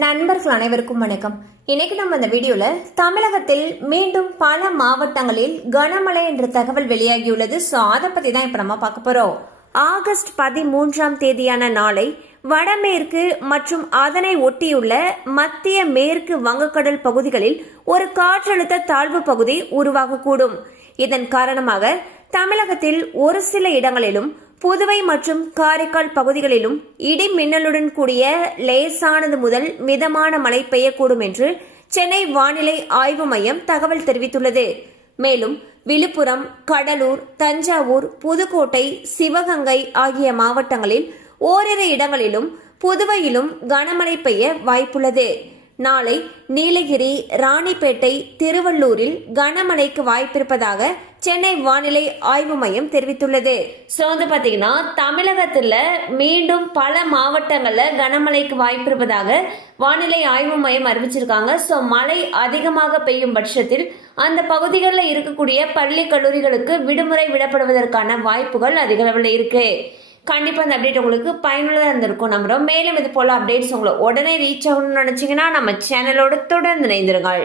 நண்பர்கள் அனைவருக்கும் வணக்கம். இன்னைக்கு நம்ம இந்த வீடியோல தமிழகத்தில் மீண்டும் பல மாவட்டங்களில் கனமழை என்ற தகவல் வெளியாகியுள்ளது. ஸோ அதை பத்தி தான் இப்ப நம்ம பார்க்க போறோம். ஆகஸ்ட் 13 நாளை வடமேற்கு மற்றும் அதனை ஒட்டியுள்ள மத்திய மேற்கு வங்கக்கடல் பகுதிகளில் ஒரு காற்றழுத்த தாழ்வு பகுதி உருவாகக்கூடும். இதன் காரணமாக தமிழகத்தில் ஒரு சில இடங்களிலும் புதுவை மற்றும் காரைக்கால் பகுதிகளிலும் இடி மின்னலுடன் கூடிய லேசானது முதல் மிதமான மழை பெய்யக்கூடும் என்று சென்னை வானிலை ஆய்வு மையம் தகவல் தெரிவித்துள்ளது. மேலும் விழுப்புரம், கடலூர், தஞ்சாவூர், புதுக்கோட்டை, சிவகங்கை ஆகிய மாவட்டங்களில் ஓரிரு இடங்களிலும் புதுவையிலும் கனமழை பெய்ய வாய்ப்புள்ளது. நாளை நீலகிரி, ராணிப்பேட்டை, திருவள்ளூரில் கனமழைக்கு வாய்ப்பிருப்பதாக சென்னை வானிலை ஆய்வு மையம் தெரிவித்துள்ளது. ஸோ பாத்தீங்கன்னா தமிழகத்துல மீண்டும் பல மாவட்டங்கள்ல கனமழைக்கு வாய்ப்பு இருப்பதாக வானிலை ஆய்வு மையம் அறிவிச்சிருக்காங்க. ஸோ மழை அதிகமாக பெய்யும் பட்சத்தில் அந்த பகுதிகளில் இருக்கக்கூடிய பள்ளி கல்லூரிகளுக்கு விடுமுறை விடப்படுவதற்கான வாய்ப்புகள் அதிக அளவில் இருக்கு. கண்டிப்பா இந்த அப்டேட் உங்களுக்கு பயனுள்ளதாக இருந்திருக்கும் நம்புறோம். மேலும் இது போல அப்டேட்ஸ் உங்களை உடனே ரீச் ஆகணும்னு நினைச்சீங்கன்னா நம்ம சேனலோட தொடர்ந்து இணைந்திருங்கள்.